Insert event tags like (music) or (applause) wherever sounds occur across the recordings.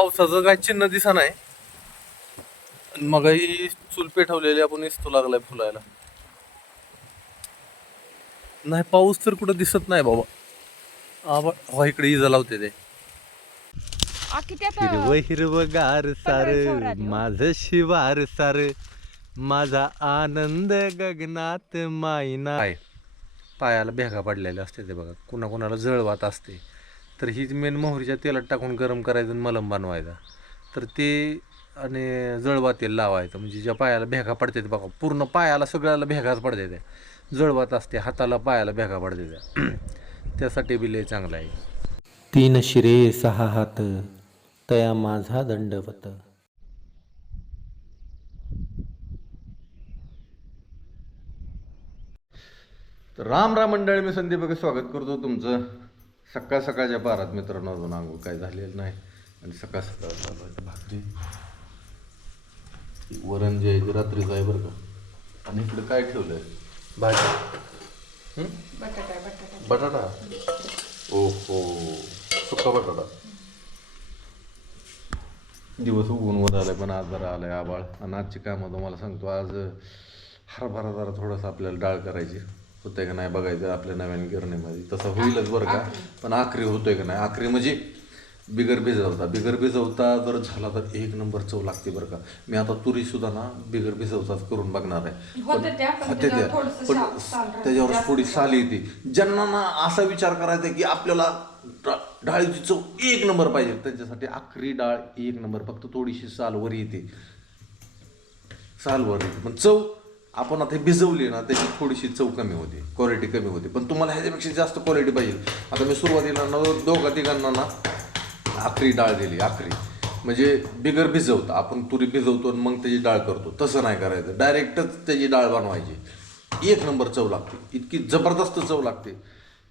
पावसाचं काय चिन्ह दिसा नाही. मग ही चूल पेटवलेली आपण इसतो लागलाय फुलायला. नाही पाऊस तर कुठं दिसत नाही बाबा. हो इकडे इजा लावते ते. आ, किती आता हिरव हिरव गार सार. माझ शिवार सार माझा आनंद गगनात मायना. पाय पायाला भेगा पडलेल्या असते ते बघा. कुणा कुणाला जळवात असते. तर ही मेन मोहरीच्या तेलात टाकून गरम करायचं आणि मलम बनवायचा. तर ते आणि जळवा तेल लावायचं. म्हणजे ज्या पायाला भेगा पडते बघा पूर्ण पायाला सगळ्याला भेगाच पडते त्या. जळवात असते हाताला पायाला भेगा पडते त्या. (clears throat) त्यासाठी बी लय चांगलं आहे. तीन शिरे सहा हात तया माझा दंडवत. तर राम राम मंडळी मी संदीप बघा स्वागत करतो तुमचं. सकाळ सकाळच्या पारात मित्रांनो अजून आंघोळ काय झालेलं नाही. आणि सकाळ सकाळ आहे भाकरी. वरण जे आहे ते रात्रीचं आहे बरं का. आणि इकडे काय ठेवलंय? भाजी. हं? बटाटा बटाटा. बटाटा? ओहो. सुका बटाटा. दिवस उगवून वर आलाय पण आज जरा आलाय आबाळ. आणि आजची कामं तुम्हाला सांगतो आज हरभरा जरा थोडंसं आपल्याला डाळ करायची. होतंय का नाही बघायचं आपल्या नव्याने गिरणीमध्ये. तसं होईलच बरं का. पण आखरी होतोय का नाही? आखरी म्हणजे बिगर भिजवता. बिगर भिजवता जर झाला तर एक नंबर चव लागते बरं का. मी आता तुरी सुद्धा ना बिगर भिजवताच करून बघणार आहे. होते त्या, पण त्याच्यावर थोडी साल येते. ज्यांना ना असा विचार करायचा की आपल्याला डाळीची चव एक नंबर पाहिजे त्यांच्यासाठी आखरी डाळ एक नंबर. फक्त थोडीशी साल वर येते. साल वर येते. पण चव आपण आता भिजवली ना त्याची थोडीशी चव कमी होते क्वालिटी कमी होते. पण तुम्हाला ह्याच्यापेक्षा जास्त क्वालिटी पाहिजे. आता मी सुरुवातीला न दोघा तिघांना ना आखरी डाळ दिली आखरी. म्हणजे बिगर भिजवता आपण तुरी भिजवतो आणि मग त्याची डाळ करतो. तसं नाही करायचं. डायरेक्टच त्याची डाळ बनवायची. एक नंबर चव लागते. इतकी जबरदस्त चव लागते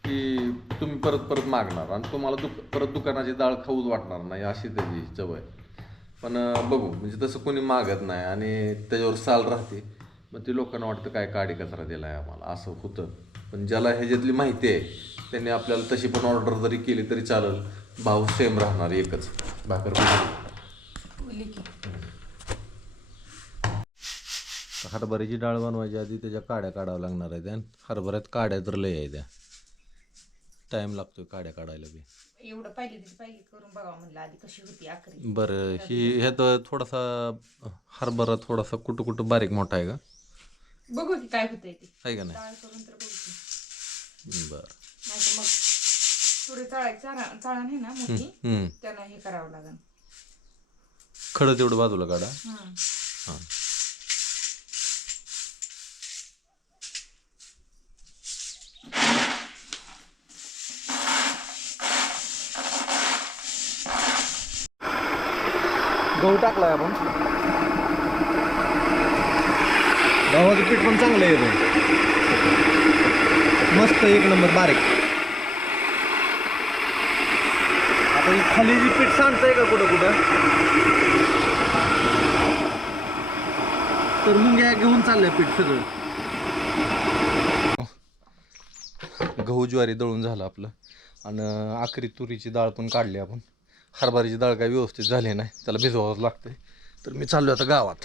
की तुम्ही परत परत मागणार आणि तुम्हाला दुक परत दुकानाची डाळ खाऊच वाटणार नाही अशी त्याची चव आहे. पण बघू. म्हणजे तसं कोणी मागत नाही आणि त्याच्यावर साल राहते. मग ते लोकांना वाटतं काय काडी कचरा दिला आहे आम्हाला. असं होतं. पण ज्याला ह्याच्यातली माहिती आहे त्यांनी आपल्याला तशी पण ऑर्डर जरी केली तरी चालेल. भाव सेम राहणार एकच. भाकर. हरभऱ्याची डाळ बनवायची आधी त्याच्या काड्या काढाव्या लागणार आहे त्या हरभऱ्यात काड्या तर लय आहे त्या टाईम लागतोय काड्या काढायला बी. एवढं पाहिजे करून बघा म्हणलं आधी कशी होती आखरी. बरं ही ह्यात थोडासा हरभरा थोडासा कुठं कुठं बारीक मोठा आहे का? बघू की काय होतंय ते. आहे का नाही? डाळ करून तर बघू की. बरं. नाही तर मग तुरी चाळा चाळा चाळा नाही ना मोठी हम्म. त्याला हे करावं लागेल खडं तेवढं बाजूला काढा. हं. हां. गहू टाकलाय आपण. गव्हाचं पीठ पण चांगलं येतं मस्त एक नंबर बारीक. आता ही खाली जी पीठ सांडतंय का कुठं कुठं? तर मुंग्या घेऊन चाललंय पीठ सगळं. गहू ज्वारी दळून झालं आपलं. आणि आखरी तुरीची डाळ पण काढली आपण. हरभऱ्याची डाळ काय व्यवस्थित झाली नाही. त्याला भिजवावंच लागतंय. तर मी चाललो आता गावात.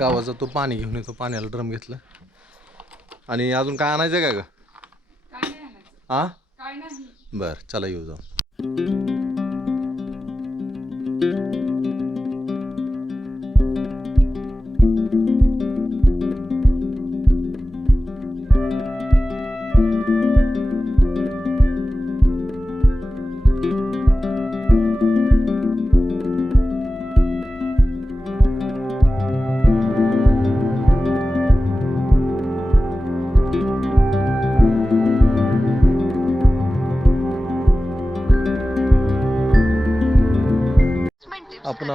गावात जातो पाणी घेऊन येतो पाण्याला ड्रम घेतलं. आणि अजून काय आणायचं का ग? काय आ? काय नाही. बर चला येऊ जाऊ.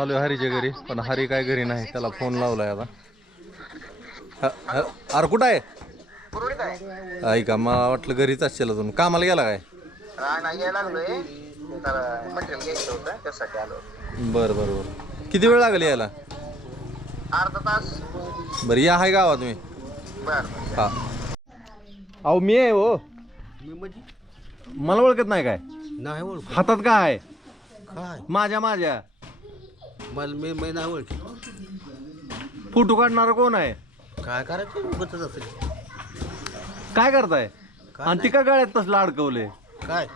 आलो हरीच्या घरी पण हरी काय घरी नाही त्याला फोन लावलाय आता. अरे कुठं आहे? ऐका मला वाटलं घरीच असेल अजून. कामाला गेला काय? बरं बरं बरं. किती वेळ लागेल यायला? अर्धा तास. बरं या आहे गावात तुम्ही बर हा. अहो मी आहे हो. मला ओळखत नाही काय? नाही ओळख हातात काय काय? माझ्या माझ्या. मला मी मी नाही ओळखी फोटो काढणार कोण आहे? काय करायचं? उगतच असेल. काय करताय? आणि ती का गळ्यात तसलं अडकवले काय?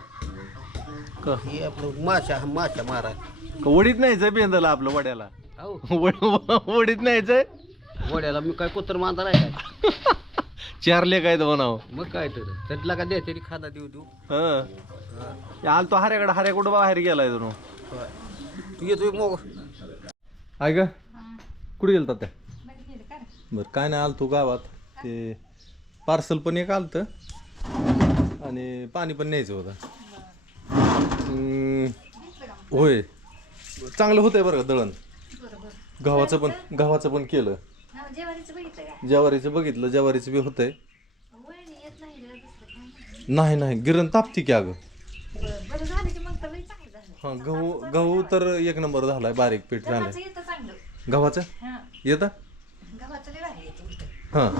हे आपलं माशा माशा माराय वडीत न्यायचंय बेंदाला आपलं वड्याला? अहो वड- (laughs) वडीत न्यायचंय? वड्याला मी काय कुत्र मानता नाही काय? (laughs) चार लेख आहेत म्हणाव. मग काय तर. त्यातला का दे तरी खाना देऊ देऊ? हं. आल तो हऱ्याकडे हऱ्या कुठं बाहेर गेलाय तो तू येतो मग? कुठे गेलता त्या? मध्ये गेले रे? बरं काय नाही आलतो गावात. ते पार्सल पण एक आलतं. आणि पाणी पण न्यायचं होतं. होय. चांगलं होतंय बरं का दळण. गव्हाचं पण गव्हाचं पण केलं. जेवारीचं बघितलं ज्वारीचं बी होतंय. नाही. नाही गिरण तापती की अगं. हां गहू गहू तर एक नंबर झालाय बारीक पीठ झालंय. गव्हाचं? हा. येतं? गव्हाचं लई भारी येतं उलटं. हां.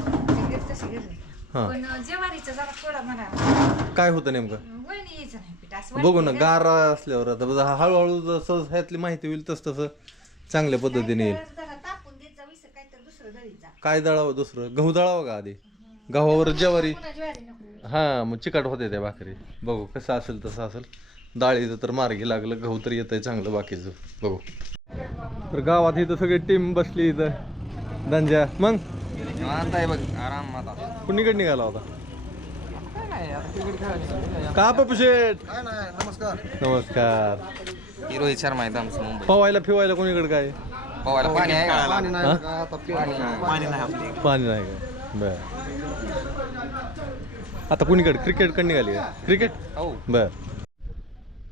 ते तशी गिरणी. हा. पण जेवारीचं जरा थोडा म्हणा. काय होतं नेमकं? वळणी यायचं नाही पीठ असं बघू ना गार असल्यावर आता बघा, हळूहळू जसं ह्यातली माहिती होईल तस तसं चांगल्या पद्धतीने येईल. काय तर जरा तापून देत जा विसर काय तर दुसरं दळीत जा. काय दळावं दुसरं? गहू दळावं का आधी? गव्हावर ज्वारी. पुन्हा ज्वारी नको. हा मग चिकट होते त्या भाकरी. बघू कसं असेल तसं असेल. डाळीचं तर मार्गी लागलं गहू तर येतंय चांगलं बाकीचं. बघू. तर गावात इथं सगळी टीम बसली इथं. दंजा मग? बघ आराम आता. कुणीकडे निघाला होता? का पप्पू शेठ? नमस्कार. नमस्कार. ही रोहित शर्मा आहे आमचं मुंबई पवायला फिवायला कोणीकडे काय? पवायला पाणी आहे का? पाणी नाही हा? का आता पिऊ. पाणी नाही. का? बर. आता कुणीकडे क्रिकेटकडे निघाली का? क्रिकेट? हो. बर.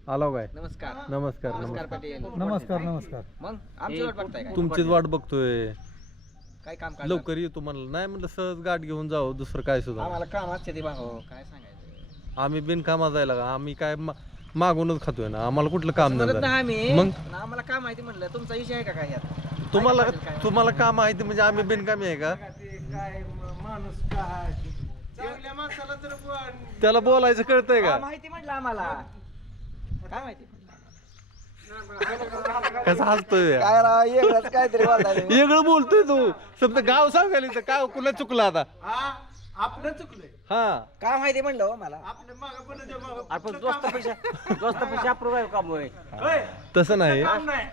आलो काय? नमस्कार. नमस्कार नमस्कार पाटील. नमस्कार नमस्कार. मग आमची वाट बघताय काय? तुमचीच वाट बघतोय. काय काम? लवकर येतो म्हणलं. नाही म्हणलं सहज गाठ घेऊन जाऊ दुसरं काय सुद्धा. आम्हाला काम असते ते भाऊ. काय सांगायचं? आम्ही बिनकामा जायला का? आम्ही काय मा- मागूनच खातोय ना. आम्हाला कुठलं काम म्हणत नाही नाही आम्ही. मग? पण आम्हाला काय माहिती म्हणलं. तुमचा विषय आहे का काय यात? तुम्हाला तुम्हाला काम माहिती म्हणजे आम्ही बिनकामी आहे का? त्याला बोलायचं कळतंय का? माहिती म्हटलं आम्हाला. काय माहिती कसं हसतोय? काय राव वेगळंच काहीतरी बोलताय. वेगळं बोलतोय तू. समजा गाव सांगायला इथं काय कुला चुकलं आता? आपलं चुकलंय. हा. काय माहिती म्हणलं हो मला. आपल्या मागं पण त्या मागं- आपण दोस्त पैसा दोस्त पैसा अप्रूव्ह आहे काम होय. तसं नाही.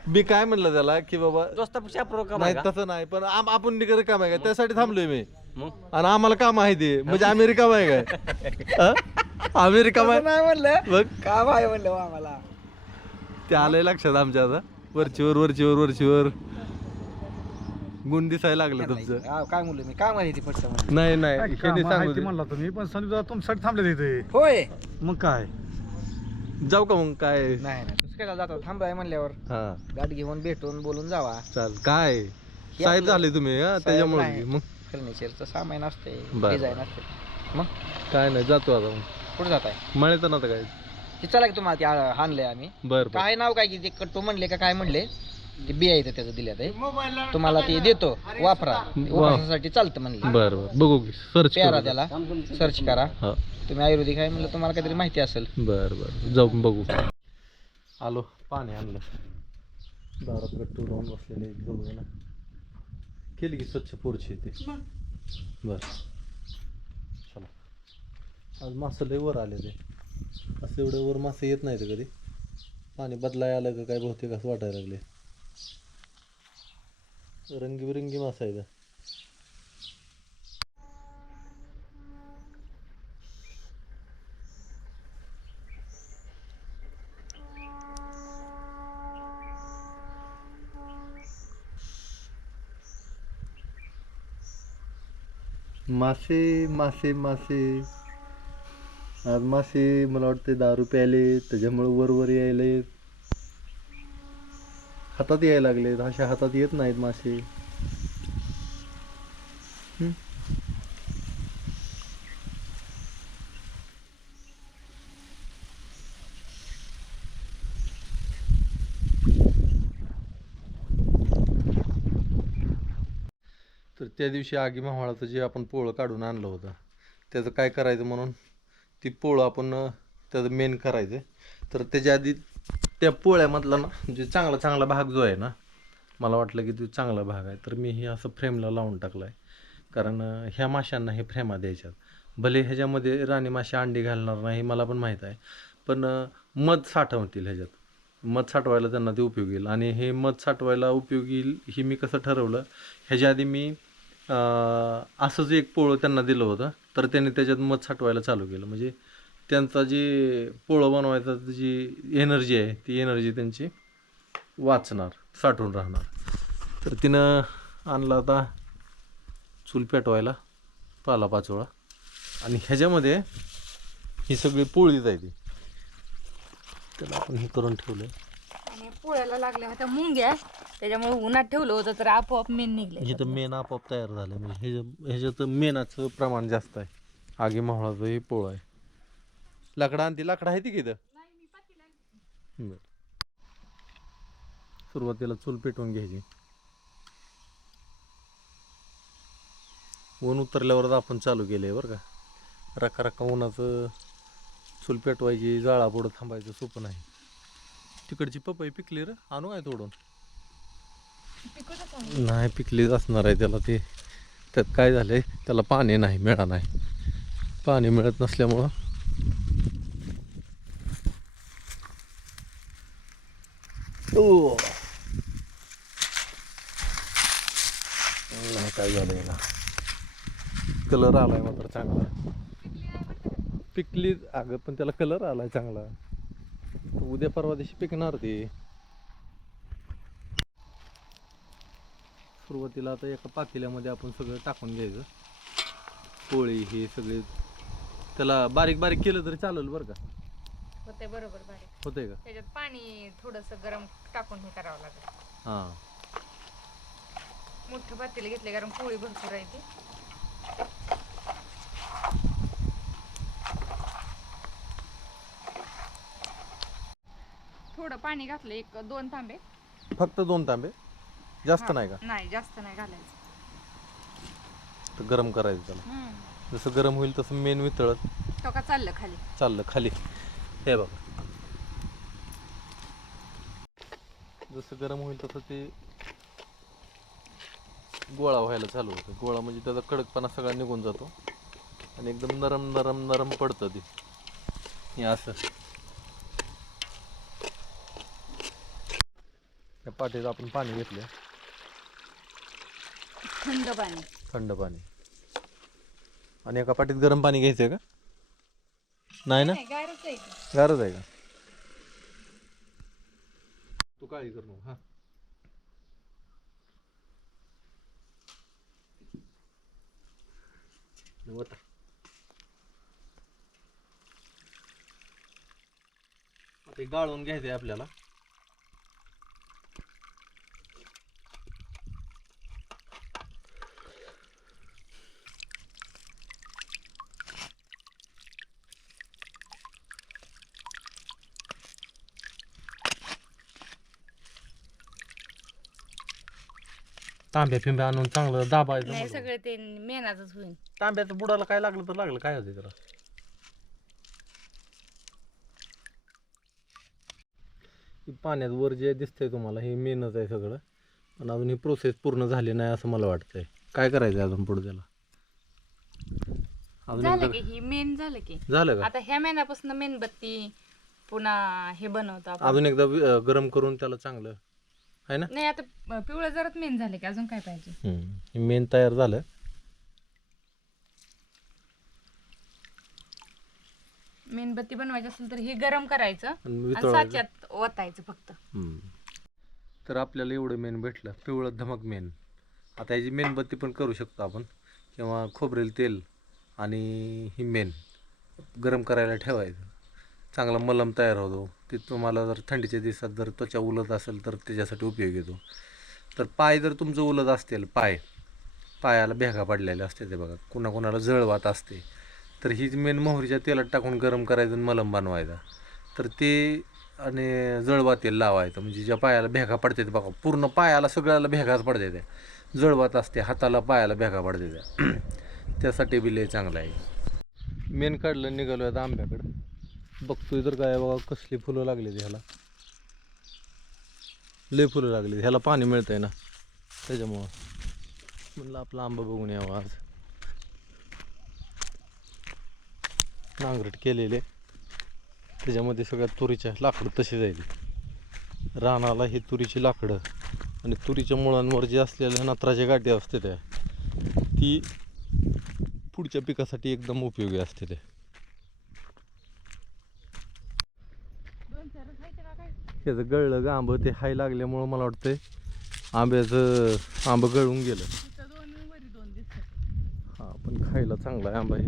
मी काय म्हणलं त्याला की बाबा दोस्त पैसा अप्रूव्ह काम नाही आहे का तसं नाही पण आम- आपण निघत काम आहे का? त्यासाठी थांबलोय मी. मग? आणि आम्हाला काम आहे ते. म्हणजे अमेरिका आहे. (laughs) काय अमेरिका तसं नाही म्हणलं. बघ. काम आहे म्हणलं हो आम्हाला. ते आलंय लक्षात आमच्या आता. वरचीवर वरचीवर वरचीवर. गुण दिसायला लागलं तुमचं. हा, काय म्हणलं मी? काय माहिती पटकन म्हणलं. नाही नाही. ह्याने सांगू दे. म्हणला तुम्ही पण संदीप दादा तुमच्यासाठी थांबले तिथे होय. मग काय? जाऊ का मग काय? नाही जातो. थांबाय म्हणल्यावर. हा. गाठ घेऊन भेटून बोलून जावा. चाल काय? साहेब झाले तुम्ही हा? त्याच्यामुळे नाही. मग. फर्निचरचं सामान असते बरं. डिझाईन असते मग? काय नाही जातो आता मग. कुठे जात आहे मळेत ना आता काय? ते चला की तुम्हाला ते आ- आणलंय आम्ही. बर बर. काय नाव काय की ते कट्टू म्हणले का काय म्हणले ते बिया इथं त्याचं दिल्यात आहे. तुम्हाला ते देतो वापरा. ते वा. वापरासाठी चालतं म्हणले. बर बर. बघू की सर्च पेरा त्याला सर्च करा. हा. तुम्ही आयुर्वेदिक आहे म्हणलं तुम्हाला काहीतरी माहिती असेल. बर बर. जाऊन बघू. आलो पाणी आणलं. दारात गट्टू लावून बसलेले एक दोघं ना. केली की स्वच्छ पोरची ते बर. आज मासं लय वर आले ते. असं एवढं वर मासे येत नाहीत कधी. पाणी बदलाय आलं का काय बहुतेक असं वाटायला लागले. रंगीबिरंगी मासा आहे मासे मासे मासे. आज मासे मला वाटते दारू प्यायले त्याच्यामुळे वर वर यायले. हातात यायला लागले. अशा हातात येत नाहीत मासे. हम्म. तर त्या दिवशी आगी मावळाचं जे आपण पोळं काढून आणलं होतं त्याचं काय करायचं म्हणून? ती पोळं आपण त्याचं मेन करायचं. तर त्याच्या आधी त्या पोळ्यामधला ना जे चांगला चांगला भाग जो आहे ना मला वाटलं की तो चांगला भाग आहे. तर मी हे असं फ्रेमला लावून टाकलं आहे कारण ह्या माशांना हे फ्रेमा द्यायच्यात भले ह्याच्यामध्ये राणी मासे अंडी घालणार नाही मला पण माहीत आहे. पण मध साठवतील ह्याच्यात. मध साठवायला त्यांना ते उपयोग येईल. आणि हे मध साठवायला उपयोगी येईल हे मी कसं ठरवलं? ह्याच्या आधी मी असंच एक पोळं त्यांना दिलं होतं तर त्यांनी त्याच्यात मध साठवायला चालू केलं. म्हणजे त्यांचा जे पोळं बनवायचा जी एनर्जी आहे ती एनर्जी त्यांची वाचणार साठवून राहणार. तर तिनं आणला आता चूल पेटवायला पाला पाचोळा. आणि ह्याच्यामध्ये ही सगळी पोळीच आहे ती. त्याला आपण हे करून ठेवलं आणि पोळ्याला लागल्या होत्या मुंग्या. त्याच्यामुळे उन्हात ठेवलं होतं तर आपोआप मेन निघले. जिथं मेन आपोआप तयार झालं. म्हणजे ह्याच्या ह्याच्यात मेनाचं प्रमाण जास्त आहे. आगी मावळाचं हे पोळं आहे. लाकडं आणते. लाकडं आहे ती किती इथं? बरं. सुरुवातीला चूल पेटवून घ्यायची. ऊन उतरल्यावरच आपण चालू केलं आहे बरं का. रका रका उन्हाचं चूल पेटवायची जाळा पुढं थांबायचं सोपं नाही. तिकडची पपई पिकली रे. आणू काय तोडून? नाही पिकलीच असणार आहे त्याला ते. त्यात काय झालंय त्याला पाणी नाही मिळा नाही. पाणी मिळत नसल्यामुळं. ओ. नाही काय झालंय ना कलर आलाय मात्र चांगला. पिकली अगं पण त्याला कलर आलाय चांगला. उद्या परवा दिवशी पिकणार ते. सुरुवातीला आता एका पातेल्यामध्ये आपण सगळं टाकून घ्यायचं. पोळी हे सगळे त्याला बारीक बारीक केलं तरी चालेल बरं का? होते बरोबर बारीक. होतंय का? त्याच्यात पाणी थोडस गरम टाकून हे करावं लागेल. हां. मोठं पातेलं घेतले कारण पोळी भरपूर आहे ती. थोडं पाणी घातलं एक दोन तांबे. फक्त दोन तांबे? जास्त. नाही का? नाही जास्त नाही घालायचं. तर गरम करायचं त्याला. हम्म. जसं गरम होईल तसं मेन वितळत. तो का चाललं खाली? चाललं खाली. हे बघा. जसं गरम होईल तसं ते गोळा व्हायला चालू होतं. गोळा म्हणजे त्याचा कडकपणा सगळा निघून जातो. आणि एकदम नरम नरम नरम पडतं ते. हे असं. त्या पाठीत आपण पाणी घेतलं. थंड पाणी थंड पाणी. आणि एका पाठीत गरम पाणी घ्यायचंय का? नाही ना? नाही, गारच आहे. ती. गारच आहे का? तू काळी कर मग हा. वता. आता हे गाळून घ्यायचंय आपल्याला. तांब्या फिंब्या आणून चांगलं दाबायचं नाही. सगळं ते मेनाचंच होईल. तांब्याचं बुडाला काय लागलं तर लागलं काय होते त्याला? हे पाण्यात वर जे दिसतंय तुम्हाला हे मेनच आहे सगळं. पण अजून ही प्रोसेस पूर्ण झाली नाही असं मला वाटतंय. काय करायचं अजून पुढे त्याला? अजून झालं एकदा की ही मेन झालं की. झालं का? आता ह्या मेणबत्ती पुन्हा हे बनवतो आपण. अजून एकदा वि- अं, गरम करून त्याला चांगलं आहे ना? नाही आता पिवळं जरात मेन झाले की अजून काय पाहिजे? हम्म. हे मेन तयार झालं. मेणबत्ती बनवायची असेल तर हे गरम करायचं आणि आणि वितळवायचं. साच्यात ओतायचं फक्त. हम्म. तर आपल्याला एवढं मेन भेटलं. पिवळं धमक मेन आता याची मेणबत्ती पण करू शकतो आपण. किंवा खोबरेल तेल आणि ही मेन गरम करायला ठेवायचं. चांगला मलम तयार होतो. ते तुम्हाला जर थंडीच्या दिवसात जर त्वचा उलत असेल तर त्याच्यासाठी उपयोग येतो. तर पाय जर तुमचं उलत असतील पाय पायाला भेगा पडलेले असते ते बघा. कुणाकुणाला जळवात असते. तर हीच मेन मोहरीच्या तेलात टाकून गरम करायचं आणि मलम बनवायचा. तर ते आणि जळवा तेल लावायचं. म्हणजे ज्या पायाला भेगा पडते बघा. पूर्ण पायाला सगळ्याला भेगाच पडते त्या. जळवात असते हाताला पायाला भेगा पडते त्या. (clears throat) त्यासाठी बी लय चांगलं आहे. मेन काढलं निघालो आता आंब्याकडं. बघतोय तर काय बघा कसली फुलं लागली ह्याला. लय फुलं लागली ह्याला पाणी मिळतंय ना त्याच्यामुळं. म्हणलं आपला आंबा बघून यावं आज. नांगरट केलेले. त्याच्यामध्ये सगळ्या तुरीच्या लाकडं तशी जाईल रानाला हे तुरीची लाकडं आणि तुरीच्या मुळांवर जे असलेल्या नत्राच्या गाठी असते त्या ती पुढच्या पिकासाठी एकदम उपयोगी असते ते त्याचं गळलं ग आंबं ते हाय लागल्यामुळं मला वाटतंय आंब्याचं आंबं गळून गेलं. हा पण खायला चांगला आहे आंबा हे.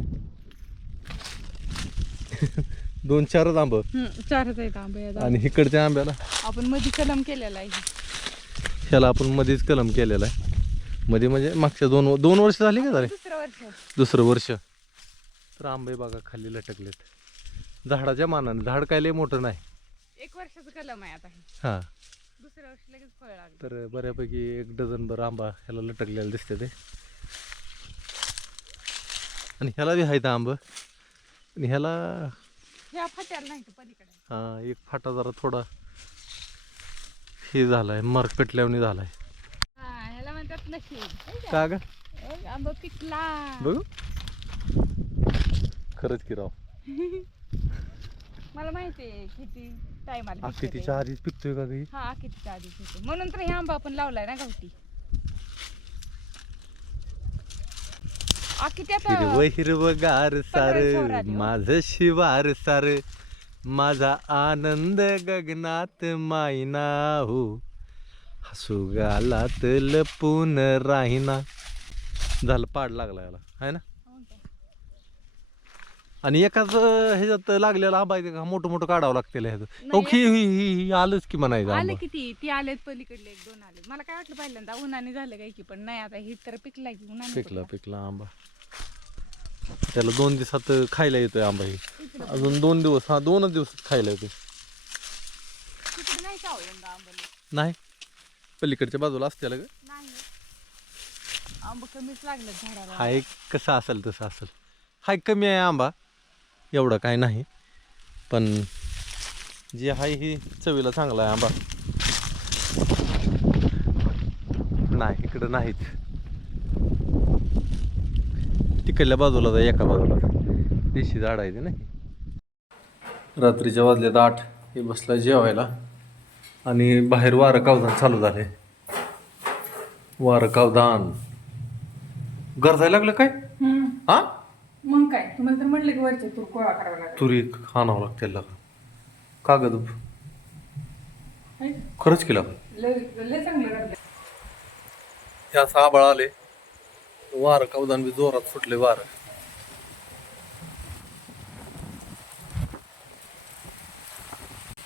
(laughs) दोन चारच आंबं. चारच आहेत आंबे. आणि इकडच्या आंब्याला? आपण मध्ये कलम केलेला आहे. ह्याला आपण मध्येच कलम केलेला आहे. मध्ये म्हणजे मागच्या दोन दोन वर्ष झाली का झाले? दुसरं वर्ष. दुसरं वर्ष. तर आंबे बागा खाली लटकलेत. झाडाच्या मानाने झाड काय लय मोठं नाही. एक वर्षाचं कलम आहे आता हे. हां. दुसऱ्या वर्षी लगेच फळ लागलं. तर बऱ्यापैकी एक डझन भर आंबा ह्याला लटकलेला दिसते ते. आणि ह्याला बी आहेत आंब. आणि ह्याला ह्या फाट्याला नाही का पलीकडे. हा एक फाटा जरा थोडा हे झालाय मर पेटल्यावणी झालाय. हा ह्याला म्हणतात नशीब का ग? ए, आंबा पिकला. बघू. खरंच की राव. (laughs) मला माहिती आहे किती. कितीच्या आधीच पिकतोय का काही हा कितीच्या आधीच होते म्हणून तर हे आंबा आपण लावलाय ना आता हिरव हिरवगार सार सौराली हो. माझ शिवार सार माझा आनंद गगनात मायना हो. हसू गालात लपून राहिना. झालं पाड लागला याला. आहे ना? आणि एकाच ह्याच्यात लागलेला आंबा आहे का मोठं मोठं काढावं लागतील ह्याचं. ओके ही ही ही आलंच की म्हणायचं आले आंबा किती? ती आलेत पलीकडले एक दोन आले मला काय वाटलं पहिल्यांदा उन्हाने झालं काय की पण नाही आता ही तर पिकला की उन्हाने पिकला पिकला. आंबा. त्याला दोन दिवसात खायला येतोय आंबा ही. अजून दोन दिवस हा दोनच दिवसात खायला येतोय. तिकडे नाही का यंदा आंबा नाही. पलीकडच्या बाजूला असते ग? नाही. आंबा कमीच लागलं झाडाला. हाय कसं असेल तसं असेल. हाय कमी आहे आंबा. एवढं काय नाही. पण जे आहे ही चवीला चांगला आहे आंबा. नाही इकडं नाहीच तिकडल्या बाजूला जा एका बाजूला. देशी झाड आहे ते नाही. रात्रीच्या वाजल्यात आठ हे बसला जेवायला. आणि बाहेर वारं कावदान चालू झाले वारं कावदान. गरजायला लागलं काय? हा? मग काय? तुम्हाला तर म्हटलं की वरचे तूर गोळा करावा लागेल. तुरी खाणावं लागते कागद खरंच केला लय लय चांगलं लागलं हे असं आबाळ आले वारं कावदान बी जोरात फुटले वारं.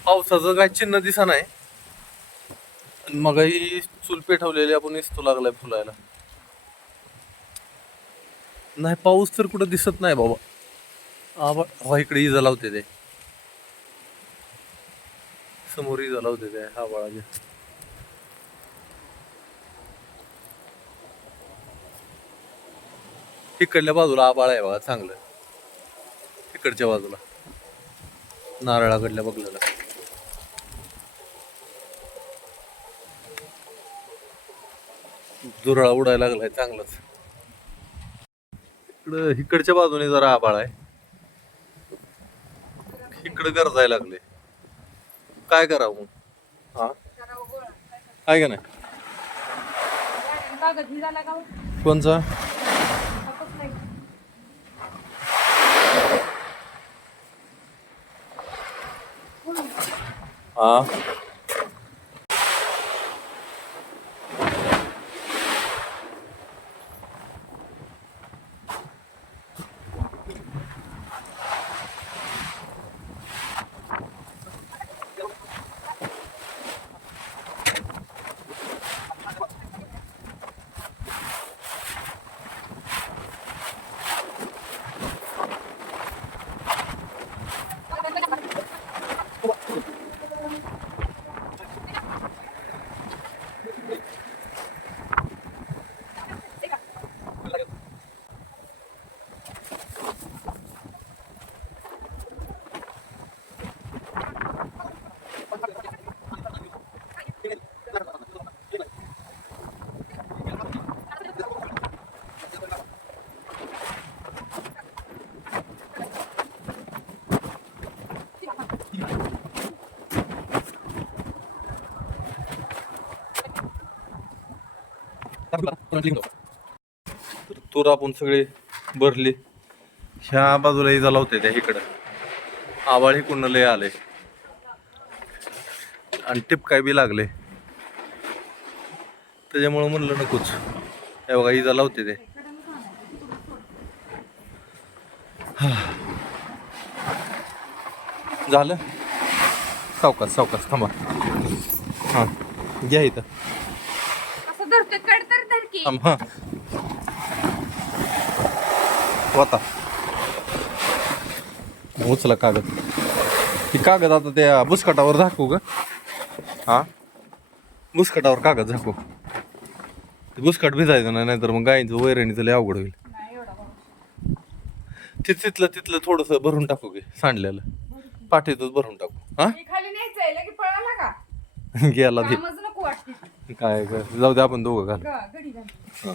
पावसाचं काय चिन्ह दिसा नाही. मग चूल पेटवलेली आपण इस्तू लागलाय फुलायला. नाही पाऊस तर कुठं दिसत नाही बाबा. आबा हो इकडे इजा लावते ते. समोर इजा लावते ते हा बाळाच्या इकडल्या बाजूला आबाळ आहे बघा चांगलं. इकडच्या बाजूला. नारळाकडल्या बघलेला. दुरळा उडायला लागलाय चांगलाच. इकडं इकडच्या बाजूने जरा आबाळ आहे. इकडं गरजायला लागले. काय करावं मग? हा? आहे का नाही? कोणचा? हा? तर आपण सगळे भरले. ह्या बाजूला इजा लावते त्या इकडं. आवाळ इकडून लय आले आणि टिपकाय बी लागले. त्याच्यामुळं म्हणलं नकोच. हे बघा इजा लावते ते. हा. झालं? सावकाश सावकाश थांबा. हां घ्या इथं असं धरतोय कड तर धर की? थांब हां. होता उचला कागद. ही कागद आता त्या बुसकाटावर झाकू ग. हा? बुसकाटावर कागद झाकू. ते बुसकाट भिजायचं नाही नाहीतर मग गायीचं वैरणीचं लय अवघड होईल. ते तिथलं तिथलं थोडस भरून टाकू गे सांडलेलं. पाठीतच भरून टाकू. हा? खाली (laughs) गेला ते. काय काय? जाऊ दे आपण दोघं घाल. ग- घडी घाल. हा.